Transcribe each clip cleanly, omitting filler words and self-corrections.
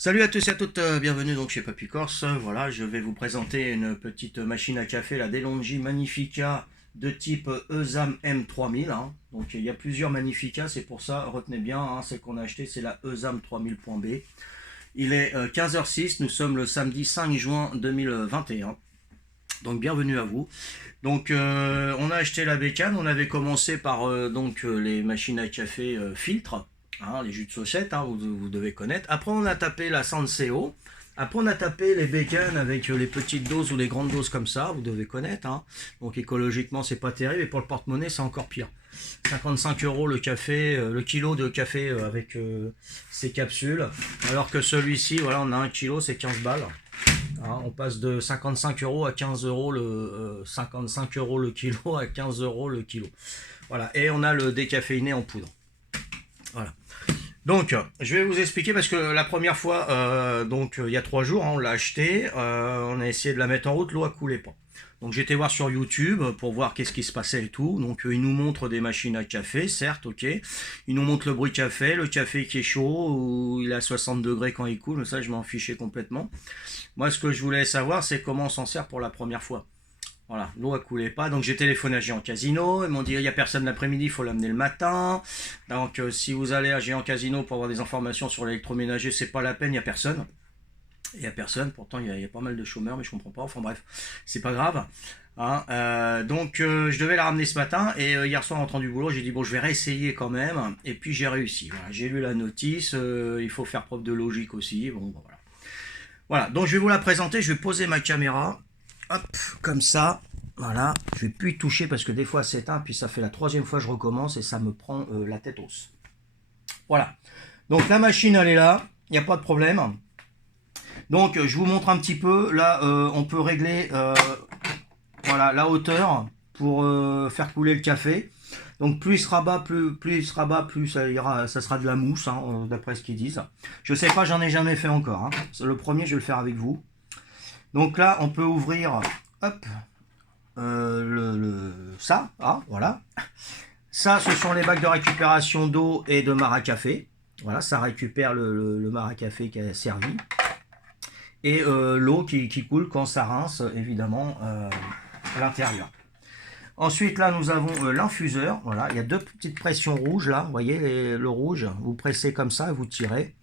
Salut à tous et à toutes, bienvenue donc chez Papy Corse. Voilà, je vais vous présenter une petite machine à café, la DeLonghi Magnifica de type ESAM M3000. Hein. Donc il y a plusieurs Magnifica, c'est pour ça, retenez bien, hein, celle qu'on a acheté c'est la ESAM 3000.B. Il est 15h06, nous sommes le samedi 5 juin 2021. Donc bienvenue à vous. Donc on a acheté la bécane, on avait commencé par les machines à café filtre, hein, les jus de saucette, hein, vous devez connaître. Après on a tapé la Senseo. Après on a tapé les bécanes avec les petites doses ou les grandes doses comme ça, vous devez connaître. Hein. Donc écologiquement c'est pas terrible et pour le porte-monnaie c'est encore pire. 55 € le café, le kilo de café avec ces capsules. Alors que celui-ci, voilà, on a 1 kilo, c'est 15 balles. Hein, on passe de 55 € à 15 € 55 € le kilo à 15 € le kilo. Voilà, et on a le décaféiné en poudre. Voilà. Donc, je vais vous expliquer parce que la première fois, il y a 3 jours, hein, on l'a acheté, on a essayé de la mettre en route, l'eau a coulé pas. Donc j'étais voir sur YouTube pour voir qu'est-ce qui se passait et tout. Donc il nous montre des machines à café, certes, ok. Il nous montre le bruit café, le café qui est chaud, ou il est à 60 degrés quand il coule, mais ça je m'en fichais complètement. Moi ce que je voulais savoir c'est comment on s'en sert pour la première fois. Voilà, l'eau a coulé pas, donc j'ai téléphoné à Géant Casino, ils m'ont dit il n'y a personne l'après-midi, il faut l'amener le matin. Donc si vous allez à Géant Casino pour avoir des informations sur l'électroménager, c'est pas la peine, il n'y a personne. Il n'y a personne, pourtant il y a pas mal de chômeurs, mais je comprends pas, enfin bref, c'est pas grave. Hein, je devais la ramener ce matin, et hier soir en rentrant du boulot, j'ai dit bon je vais réessayer quand même, et puis j'ai réussi. Voilà, j'ai lu la notice, il faut faire preuve de logique aussi, bon voilà. Voilà, donc je vais vous la présenter, je vais poser ma caméra, hop, comme ça, voilà, je vais plus y toucher parce que des fois c'est éteint, puis ça fait la 3e fois que je recommence et ça me prend la tête hausse. Voilà, donc la machine elle est là, il n'y a pas de problème. Donc je vous montre un petit peu, là on peut régler voilà, la hauteur pour faire couler le café. Donc plus il sera bas, plus ça ira, ça sera de la mousse, hein, d'après ce qu'ils disent. Je sais pas, j'en ai jamais fait encore. Hein. Le premier, je vais le faire avec vous. Donc là, on peut ouvrir, hop, ça, ah, voilà. Ça, ce sont les bacs de récupération d'eau et de marc à café. Voilà, ça récupère le marc à café qui a servi. Et l'eau qui coule quand ça rince, évidemment, à l'intérieur. Ensuite, là, nous avons l'infuseur. Voilà, il y a 2 petites pressions rouges, là. Vous voyez, le rouge, vous pressez comme ça, vous tirez.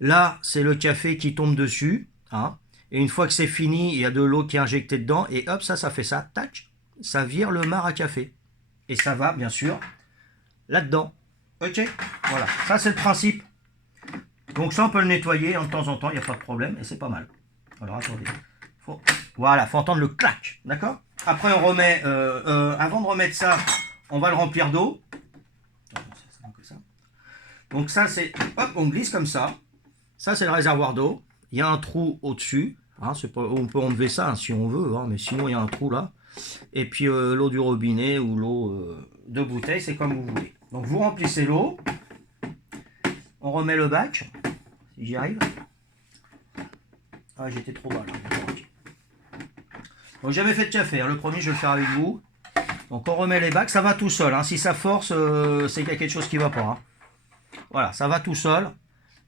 Là, c'est le café qui tombe dessus. Hein. Et une fois que c'est fini, il y a de l'eau qui est injectée dedans. Et hop, ça fait ça. Tac, ça vire le marc à café. Et ça va, bien sûr, là-dedans. Ok, voilà. Ça, c'est le principe. Donc ça, on peut le nettoyer de temps en temps, il n'y a pas de problème. Et c'est pas mal. Alors, attendez. Voilà, faut entendre le clac. D'accord. Après, on remet, avant de remettre ça, on va le remplir d'eau. Donc ça, c'est, hop, on glisse comme ça. Ça, c'est le réservoir d'eau. Il y a un trou au-dessus. Hein, on peut enlever ça hein, si on veut, hein, mais sinon, il y a un trou là. Et puis, l'eau du robinet ou l'eau de bouteille, c'est comme vous voulez. Donc, vous remplissez l'eau. On remet le bac, si j'y arrive. Ah, j'étais trop bas là. Donc j'avais fait de café, hein. Le premier je vais le faire avec vous. Donc on remet les bacs, ça va tout seul. Hein. Si ça force, c'est qu'il y a quelque chose qui va pas. Hein. Voilà, ça va tout seul,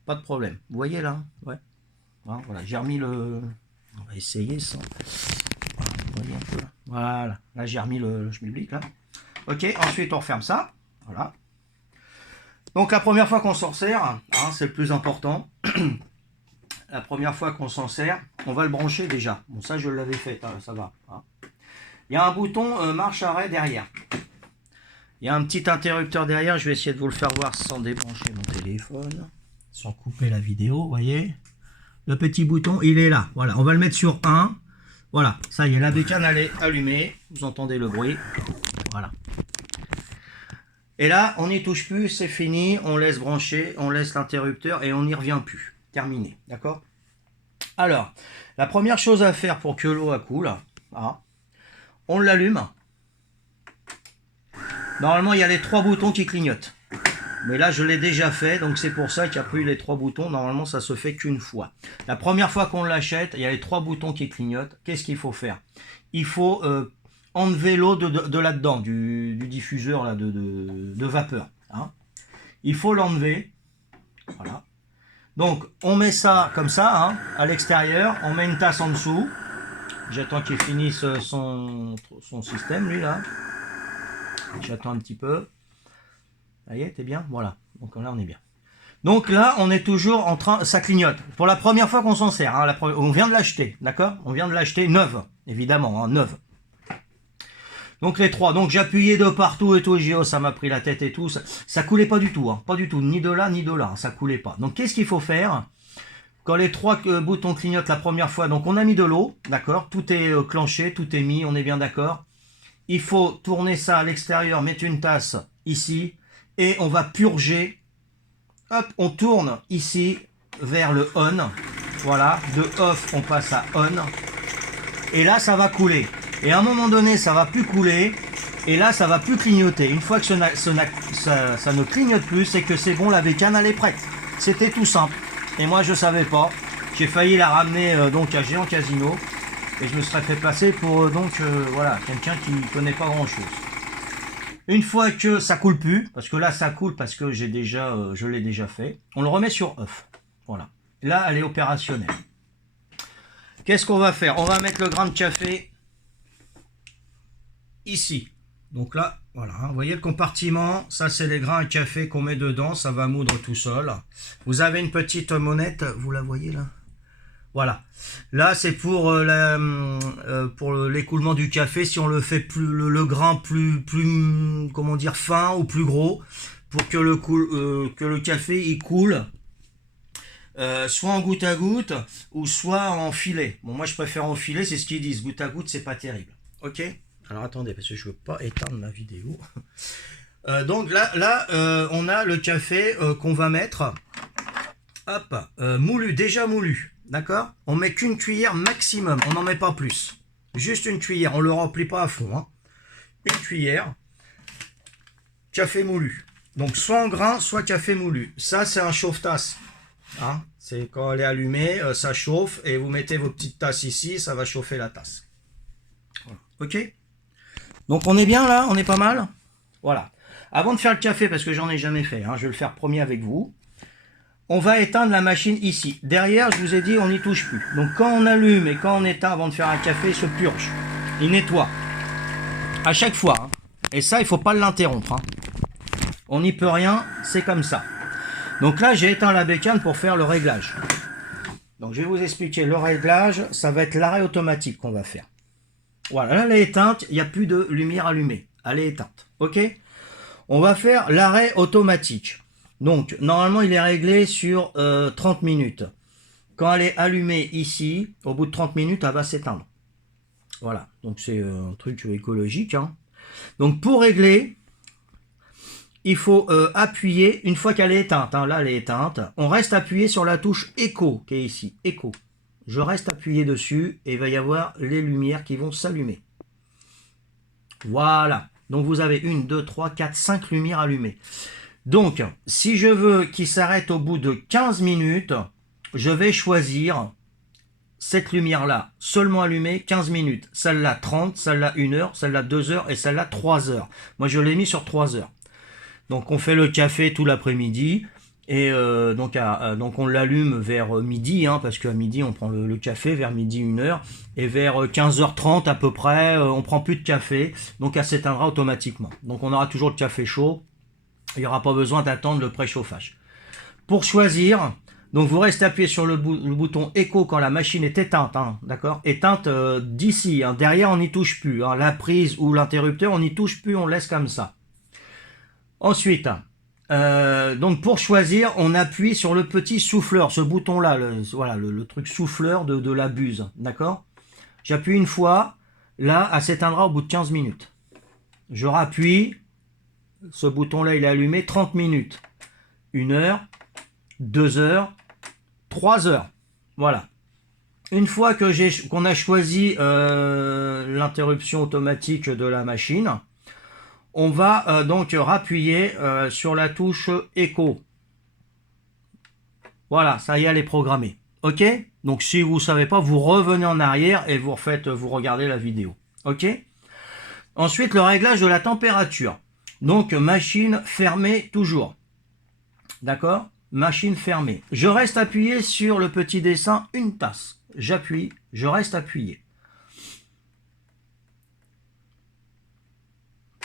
pas de problème. Vous voyez là, ouais. Hein, voilà, j'ai remis le. On va essayer ça. Voilà, vous voyez un peu là. Voilà, là j'ai remis le schmilblick là. Ok, ensuite on referme ça. Voilà. Donc la première fois qu'on s'en sert, hein, c'est le plus important. La première fois qu'on s'en sert, on va le brancher déjà. Bon, ça, je l'avais fait, hein, ça va. Hein. Il y a un bouton marche-arrêt derrière. Il y a un petit interrupteur derrière. Je vais essayer de vous le faire voir sans débrancher mon téléphone, sans couper la vidéo, vous voyez. Le petit bouton, il est là. Voilà, on va le mettre sur 1. Voilà, ça y est, la bécane, elle est allumée. Vous entendez le bruit. Voilà. Et là, on n'y touche plus, c'est fini. On laisse brancher, on laisse l'interrupteur et on n'y revient plus. Terminé, d'accord. Alors, la première chose à faire pour que l'eau coule, hein, on l'allume. Normalement, il y a les 3 boutons qui clignotent. Mais là, je l'ai déjà fait, donc c'est pour ça qu'il n'y a pas eu les 3 boutons. Normalement, ça se fait qu'une fois. La première fois qu'on l'achète, il y a les 3 boutons qui clignotent. Qu'est-ce qu'il faut faire? Il faut enlever l'eau de là-dedans, du diffuseur là, de vapeur. Hein. Il faut l'enlever. Voilà. Donc, on met ça comme ça, hein, à l'extérieur. On met une tasse en dessous. J'attends qu'il finisse son système, lui, là. J'attends un petit peu. Ça y est, t'es bien? Voilà. Donc là, on est bien. Donc là, on est toujours en train... Ça clignote. Pour la première fois qu'on s'en sert. Hein, on vient de l'acheter, d'accord? On vient de l'acheter neuve, évidemment, hein, neuve. Donc les trois. Donc j'appuyais de partout et tout. Ça m'a pris la tête et tout. Ça coulait pas du tout. Hein, pas du tout. Ni de là, ni de là. Hein, ça coulait pas. Donc qu'est-ce qu'il faut faire? Quand les trois boutons clignotent la première fois, donc on a mis de l'eau, d'accord? Tout est clenché, tout est mis, on est bien d'accord. Il faut tourner ça à l'extérieur, mettre une tasse ici. Et on va purger. Hop, on tourne ici vers le on. Voilà, de off, on passe à on. Et là, ça va couler. Et à un moment donné, ça va plus couler. Et là, ça va plus clignoter. Une fois que ça ne clignote plus, c'est que c'est bon, la bécane, elle est prête. C'était tout simple. Et moi, je savais pas. J'ai failli la ramener donc à Géant Casino. Et je me serais fait passer pour voilà, quelqu'un qui ne connaît pas grand-chose. Une fois que ça coule plus, parce que là ça coule parce que je l'ai déjà fait, on le remet sur off. Voilà. Là, elle est opérationnelle. Qu'est-ce qu'on va faire? On va mettre le grain de café ici. Donc là, voilà. Hein, vous voyez le compartiment? Ça, c'est les grains de café qu'on met dedans. Ça va moudre tout seul. Vous avez une petite monette. Vous la voyez là? Voilà. Là, c'est pour l'écoulement du café. Si on le fait plus, le grain plus, comment dire, fin ou plus gros, pour que le café il coule, soit en goutte à goutte ou soit en filet. Bon, moi, je préfère en filet. C'est ce qu'ils disent. Goutte à goutte, c'est pas terrible. Ok. Alors attendez, parce que je veux pas éteindre ma vidéo. Donc là, on a le café qu'on va mettre. Hop, moulu, déjà moulu. D'accord? On met qu'une cuillère maximum, on n'en met pas plus. Juste une cuillère, on ne le remplit pas à fond. Hein. Une cuillère, café moulu. Donc soit en grain, soit café moulu. Ça, c'est un chauffe-tasse. Hein? C'est quand elle est allumée, ça chauffe et vous mettez vos petites tasses ici, ça va chauffer la tasse. Voilà. Ok? Donc on est bien là, on est pas mal? Voilà. Avant de faire le café, parce que j'en ai jamais fait, hein, je vais le faire premier avec vous. On va éteindre la machine ici. Derrière, je vous ai dit, on n'y touche plus. Donc quand on allume et quand on éteint avant de faire un café, il se purge. Il nettoie. À chaque fois. Hein. Et ça, il ne faut pas l'interrompre. Hein. On n'y peut rien, c'est comme ça. Donc là, j'ai éteint la bécane pour faire le réglage. Donc je vais vous expliquer. Le réglage, ça va être l'arrêt automatique qu'on va faire. Voilà, là, elle est éteinte. Il n'y a plus de lumière allumée. Elle est éteinte. OK? On va faire l'arrêt automatique. Donc, normalement, il est réglé sur 30 minutes. Quand elle est allumée ici, au bout de 30 minutes, elle va s'éteindre. Voilà, donc c'est un truc écologique. Hein. Donc, pour régler, il faut appuyer, une fois qu'elle est éteinte, hein, là, elle est éteinte, on reste appuyé sur la touche écho, qui est ici, écho. Je reste appuyé dessus et il va y avoir les lumières qui vont s'allumer. Voilà, donc vous avez 1, 2, 3, 4, 5 lumières allumées. Donc, si je veux qu'il s'arrête au bout de 15 minutes, je vais choisir cette lumière-là, seulement allumée 15 minutes. Celle-là 30, celle-là 1 heure, celle-là 2 heures et celle-là 3 heures. Moi, je l'ai mis sur 3 heures. Donc, on fait le café tout l'après-midi. Et donc on l'allume vers midi, hein, parce qu'à midi, on prend le café, vers midi 1 heure. Et vers 15h30 à peu près, on prend plus de café. Donc, elle s'éteindra automatiquement. Donc, on aura toujours le café chaud. Il n'y aura pas besoin d'attendre le préchauffage. Pour choisir, donc vous restez appuyé sur le bouton écho quand la machine est éteinte, hein, d'accord? Éteinte d'ici, hein, derrière on n'y touche plus. Hein, la prise ou l'interrupteur, on n'y touche plus, on laisse comme ça. Ensuite, donc pour choisir, on appuie sur le petit souffleur, ce bouton-là, voilà, le truc souffleur de la buse, d'accord? J'appuie une fois, là, elle s'éteindra au bout de 15 minutes. Je rappuie. Ce bouton-là, il est allumé 30 minutes. 1 heure, 2 heures, 3 heures. Voilà. Une fois que qu'on a choisi l'interruption automatique de la machine, on va donc rappuyer sur la touche écho. Voilà, ça y est, elle est programmée. OK? Donc si vous ne savez pas, vous revenez en arrière et vous regardez la vidéo. OK? Ensuite, le réglage de la température. Donc, machine fermée toujours. D'accord? machine fermée. Je reste appuyé sur le petit dessin, une tasse. J'appuie, je reste appuyé.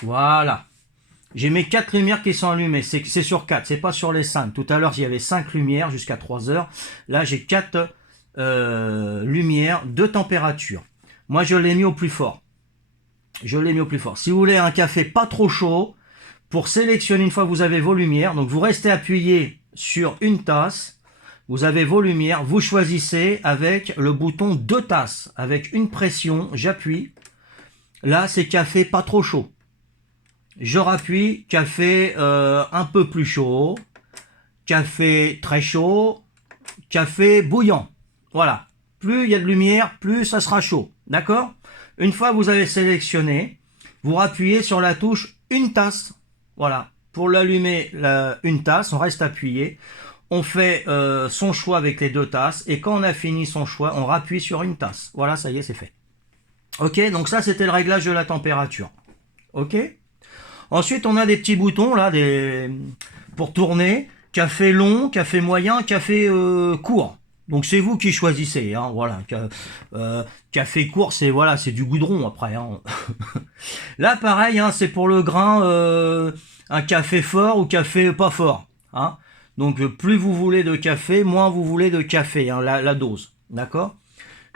Voilà. J'ai mes 4 lumières qui sont allumées. C'est sur 4, c'est pas sur les 5. Tout à l'heure, il y avait 5 lumières jusqu'à 3 heures. Là, j'ai 4 lumières de température. Moi, je l'ai mis au plus fort. Je l'ai mis au plus fort. Si vous voulez un café pas trop chaud, pour sélectionner une fois que vous avez vos lumières, donc vous restez appuyé sur une tasse, vous avez vos lumières, vous choisissez avec le bouton 2 tasses, avec une pression, j'appuie. Là, c'est café pas trop chaud. Je rappuie, café un peu plus chaud, café très chaud, café bouillant. Voilà. Plus il y a de lumière, plus ça sera chaud. D'accord? Une fois que vous avez sélectionné, vous rappuyez sur la touche une tasse. Voilà. Pour l'allumer, une tasse, on reste appuyé. On fait son choix avec les 2 tasses. Et quand on a fini son choix, on rappuie sur une tasse. Voilà, ça y est, c'est fait. Ok, donc ça, c'était le réglage de la température. Ok? Ensuite, on a des petits boutons là, pour tourner. Café long, café moyen, café court. Donc c'est vous qui choisissez. Hein, voilà. Café court, c'est voilà, c'est du goudron après. Hein. Là, pareil, hein, c'est pour le grain, un café fort ou café pas fort. Hein. Donc plus vous voulez de café, moins vous voulez de café, hein, la dose. D'accord?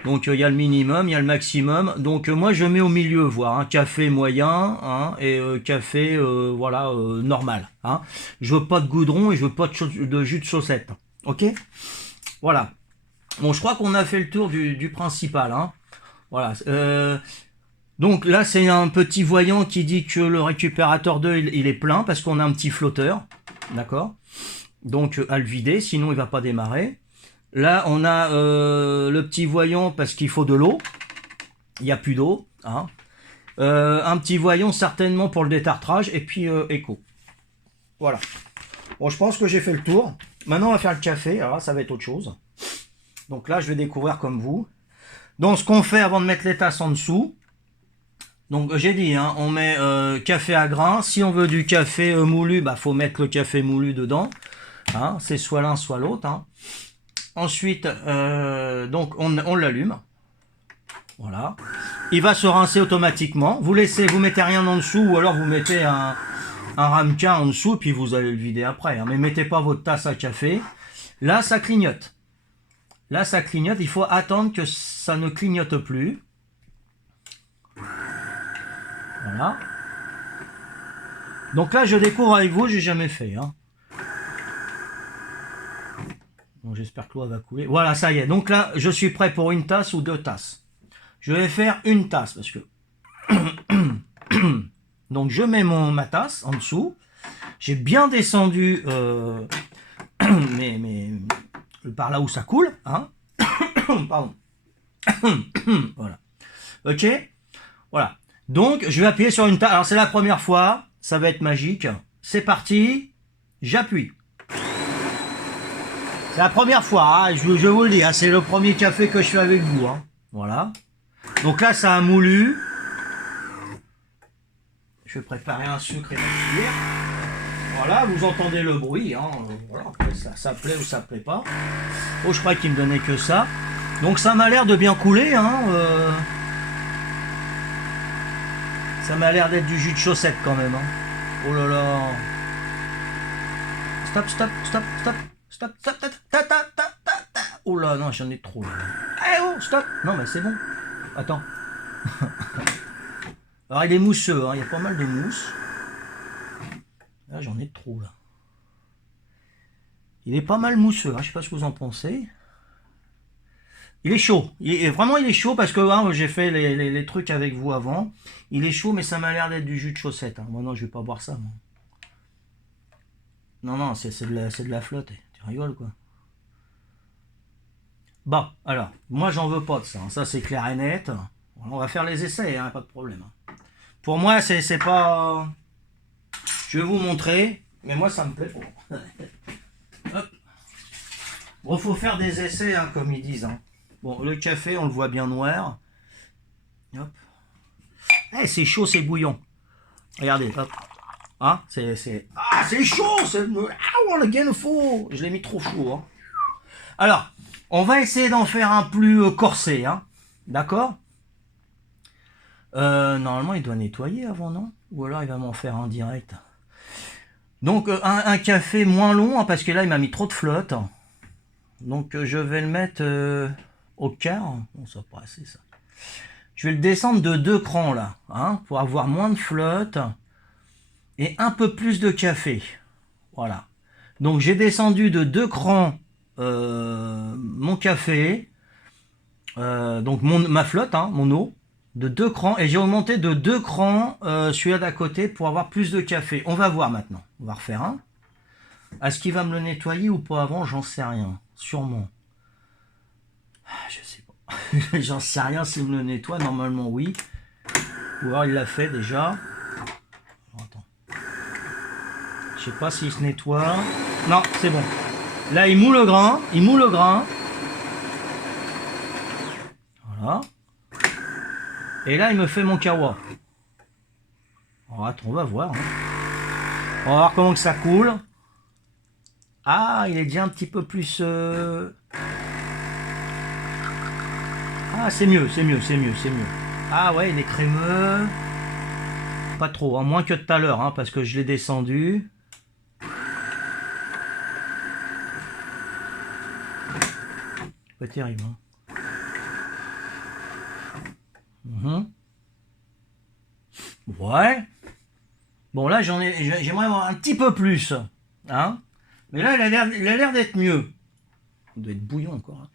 Donc il y a le minimum, il y a le maximum. Donc moi je mets au milieu, voire un café moyen hein, et café voilà normal. Hein. Je veux pas de goudron et je veux pas de jus de chaussette. Ok? Voilà. Bon, je crois qu'on a fait le tour du principal. Hein. Voilà. Donc là c'est un petit voyant qui dit que le récupérateur d'eau il est plein parce qu'on a un petit flotteur. D'accord? Donc à le vider, sinon il va pas démarrer. Là, on a le petit voyant parce qu'il faut de l'eau. Il n'y a plus d'eau. Hein. Un petit voyant certainement pour le détartrage. Et puis écho. Voilà. Bon, je pense que j'ai fait le tour. Maintenant, on va faire le café. Alors là, ça va être autre chose. Donc là, je vais découvrir comme vous. Donc, ce qu'on fait avant de mettre les tasses en dessous. Donc, j'ai dit, hein, on met café à grains. Si on veut du café moulu, bah, faut mettre le café moulu dedans. Hein. C'est soit l'un, soit l'autre. Hein. Ensuite, donc on l'allume. Voilà. Il va se rincer automatiquement. Vous mettez rien en dessous ou alors vous mettez un ramequin en dessous puis vous allez le vider après. Hein. Mais mettez pas votre tasse à café. Là, ça clignote. Là, ça clignote. Il faut attendre que ça ne clignote plus. Voilà. Donc là, je découvre avec vous. J'ai jamais fait. Hein. Bon, j'espère que l'eau va couler. Voilà, ça y est. Donc là, je suis prêt pour une tasse ou 2 tasses. Je vais faire une tasse parce que... Donc je mets ma tasse en dessous. J'ai bien descendu par là où ça coule. Hein. Pardon. Voilà. Ok. Voilà. Donc je vais appuyer sur une tasse. Alors c'est la première fois. Ça va être magique. C'est parti. J'appuie. C'est la première fois, hein, je vous le dis, hein, c'est le premier café que je fais avec vous. Hein. Voilà. Donc là, ça a moulu. Je vais préparer un sucre et la cuillère. Voilà, vous entendez le bruit. Hein. Voilà, après, ça plaît ou ça plaît pas. Oh, je crois qu'il me donnait que ça. Donc ça m'a l'air de bien couler. Hein, Ça m'a l'air d'être du jus de chaussette quand même. Hein. Oh là là. Stop, stop, stop, stop. Stop, stop, stop, stop, stop, stop. Oh là, non, j'en ai trop. Eh oh, stop. Non, mais c'est bon. Attends. Alors, il est mousseux, hein. Il y a pas mal de mousse. Là, j'en ai trop, là. Il est pas mal mousseux, hein. Je sais pas ce que vous en pensez. Il est chaud. Vraiment, il est chaud parce que hein, j'ai fait les trucs avec vous avant. Il est chaud, mais ça m'a l'air d'être du jus de chaussette. Hein. Moi, non, je vais pas boire ça, moi. Non, non, c'est de la flotte. Tu rigoles, quoi. Bon, alors, moi, j'en veux pas de ça. Hein. Ça, c'est clair et net. On va faire les essais, hein, pas de problème. Hein. Pour moi, c'est pas... Je vais vous montrer, mais moi, ça me plaît pas. Hop. Bon, faut faire des essais, hein, comme ils disent. Hein. Bon, le café, on le voit bien noir. Hop. Eh, c'est chaud, c'est bouillant. Regardez, hop. Hein, ah, c'est chaud. Ah, le gain faux. Je l'ai mis trop chaud. Hein. Alors, on va essayer d'en faire un plus corsé. Hein. D'accord. Normalement, il doit nettoyer avant, non? Ou alors il va m'en faire en direct. Donc, un café moins long, hein, parce que là, il m'a mis trop de flotte. Donc, je vais le mettre au quart. Bon, ça pas assez, ça. Je vais le descendre de 2 crans, là, hein, pour avoir moins de flotte et un peu plus de café. Voilà. Donc, j'ai descendu de 2 crans mon café, donc ma flotte, hein, mon eau, de 2 crans, et j'ai augmenté de 2 crans celui-là d'à côté pour avoir plus de café. On va voir maintenant. On va refaire un. Est-ce qu'il va me le nettoyer ou pas avant? J'en sais rien. Sûrement. Je sais pas. J'en sais rien s'il me le nettoie. Normalement, oui. Ou alors il l'a fait déjà. Attends. Je sais pas s'il se nettoie. Non, c'est bon. Là, il moule le grain. Il moule le grain. Voilà. Et là, il me fait mon kawa. Alors, attends, on va voir. Hein. On va voir comment que ça coule. Ah, il est déjà un petit peu plus... Ah, c'est mieux, c'est mieux, c'est mieux, c'est mieux. Ah ouais, il est crémeux. Pas trop, hein, moins que tout à l'heure, hein, parce que je l'ai descendu. Pas terrible. Hein. Ouais. Bon, là, j'aimerais avoir un petit peu plus. Hein. Mais là, il a l'air d'être mieux. Il doit être bouillon encore.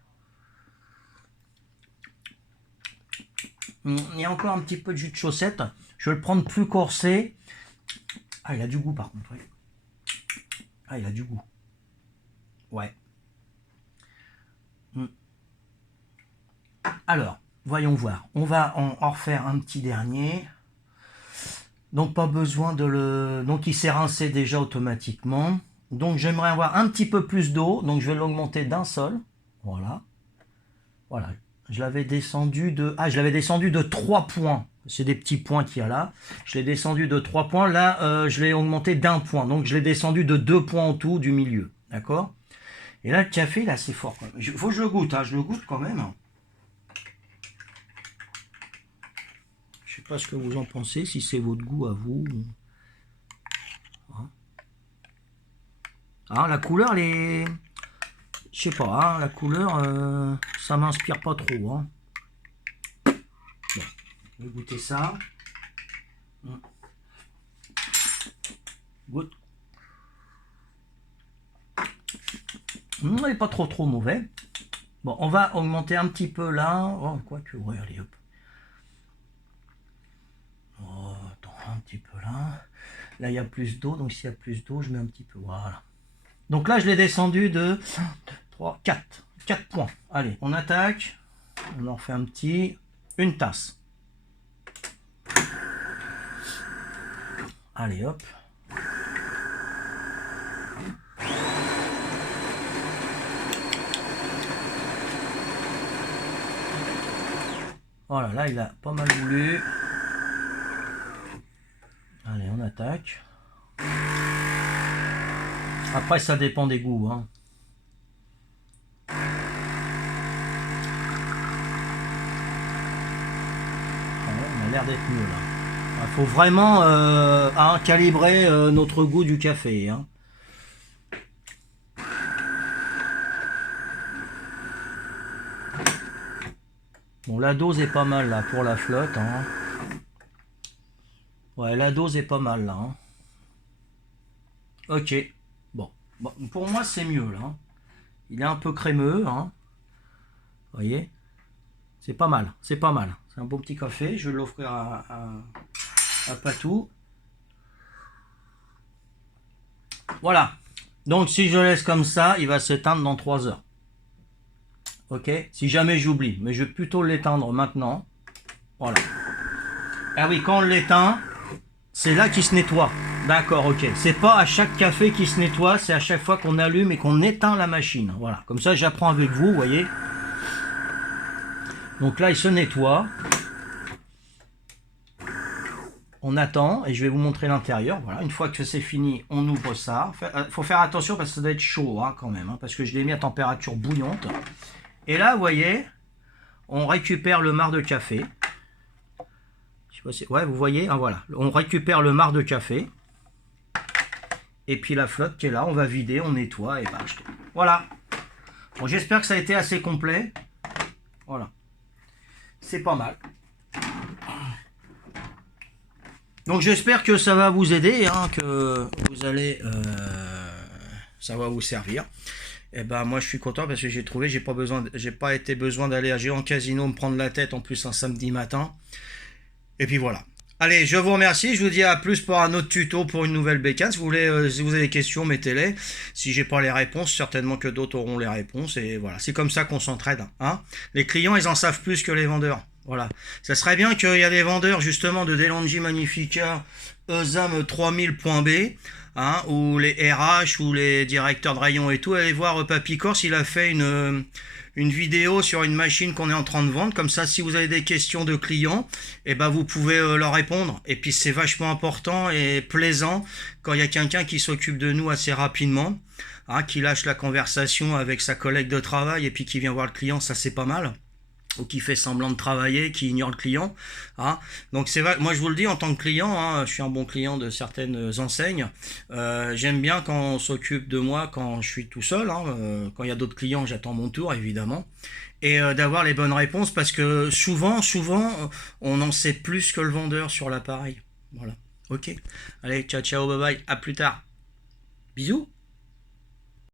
Hein. Il y a encore un petit peu de jus de chaussette. Je vais le prendre plus corsé. Ah, il a du goût par contre. Ouais. Ah, il a du goût. Ouais. Alors, voyons voir. On va en refaire un petit dernier. Donc, pas besoin de le... Donc, il s'est rincé déjà automatiquement. Donc, j'aimerais avoir un petit peu plus d'eau. Donc, je vais l'augmenter d'un seul. Voilà. Voilà. Je l'avais descendu de... Ah, je l'avais descendu de 3 points. C'est des petits points qu'il y a là. Je l'ai descendu de 3 points. Là, je l'ai augmenté d'1 point. Donc, je l'ai descendu de 2 points en tout du milieu. D'accord? Et là, le café, il est assez fort. Il faut que je le goûte. Hein. Je le goûte quand même. Je sais pas ce que vous en pensez. Si c'est votre goût à vous. Hein, la couleur, les... Je sais pas, hein, la couleur, ça m'inspire pas trop. Hein. Bon, je vais goûter ça. Goûte. Il n'est pas trop mauvais. Bon, on va augmenter un petit peu là. Oh, quoi que, ouais, allez, hop. Oh, attends, un petit peu là. Là, il y a plus d'eau, donc s'il y a plus d'eau, je mets un petit peu. Voilà. Donc là, je l'ai descendu de 3, 4 points. Allez, on attaque. On en fait un petit. Une tasse. Allez, hop. Voilà, là, il a pas mal voulu. Allez, on attaque. Après, ça dépend des goûts. Hein. On a l'air d'être mieux là. Il faut vraiment calibrer notre goût du café. Hein. Bon, la dose est pas mal là pour la flotte. Hein. Ouais, la dose est pas mal là. Hein. Ok. Bon, pour moi c'est mieux là. Il est un peu crémeux. Hein. Vous voyez? C'est pas mal. C'est pas mal. C'est un bon petit café. Je vais l'offrir à Patou. Voilà. Donc si je laisse comme ça, il va s'éteindre dans 3 heures. Ok? Si jamais j'oublie. Mais je vais plutôt l'éteindre maintenant. Voilà. Ah oui, quand on l'éteint, c'est là qu'il se nettoie. D'accord, ok. C'est pas à chaque café qui se nettoie, c'est à chaque fois qu'on allume et qu'on éteint la machine. Voilà. Comme ça, j'apprends avec vous, vous voyez. Donc là, il se nettoie. On attend et je vais vous montrer l'intérieur. Voilà, une fois que c'est fini, on ouvre ça. Il faut faire attention parce que ça doit être chaud hein, quand même, hein, parce que je l'ai mis à température bouillante. Et là, vous voyez, on récupère le marc de café. Je sais pas si... Ouais, vous voyez, hein, voilà. On récupère le marc de café. Et puis la flotte qui est là, on va vider, on nettoie et bah, voilà. Bon, j'espère que ça a été assez complet. Voilà. C'est pas mal. Donc j'espère que ça va vous aider, hein, que vous allez, ça va vous servir. Et ben moi je suis content parce que j'ai trouvé, j'ai pas été besoin d'aller à Géant Casino me prendre la tête en plus un samedi matin. Et puis voilà. Allez, je vous remercie, je vous dis à plus pour un autre tuto pour une nouvelle bécane. Si vous voulez, si vous avez des questions, mettez-les. Si j'ai pas les réponses, certainement que d'autres auront les réponses. Et voilà, c'est comme ça qu'on s'entraide. Hein. Les clients, ils en savent plus que les vendeurs. Voilà. Ça serait bien qu'il y ait des vendeurs justement de DeLonghi Magnifica EZAM 3000.B, hein, ou les RH ou les directeurs de rayon et tout. Allez voir Papy Corse, il a fait une vidéo sur une machine qu'on est en train de vendre. Comme ça, si vous avez des questions de clients, eh ben, vous pouvez leur répondre. Et puis c'est vachement important et plaisant quand il y a quelqu'un qui s'occupe de nous assez rapidement, hein, qui lâche la conversation avec sa collègue de travail et puis qui vient voir le client, ça c'est pas mal. Ou qui fait semblant de travailler, qui ignore le client. Hein. Donc c'est vrai, moi je vous le dis en tant que client, hein, je suis un bon client de certaines enseignes. J'aime bien quand on s'occupe de moi quand je suis tout seul. Hein, quand il y a d'autres clients, j'attends mon tour évidemment. Et d'avoir les bonnes réponses parce que souvent, on en sait plus que le vendeur sur l'appareil. Voilà. Ok. Allez, ciao, ciao, bye bye. À plus tard. Bisous.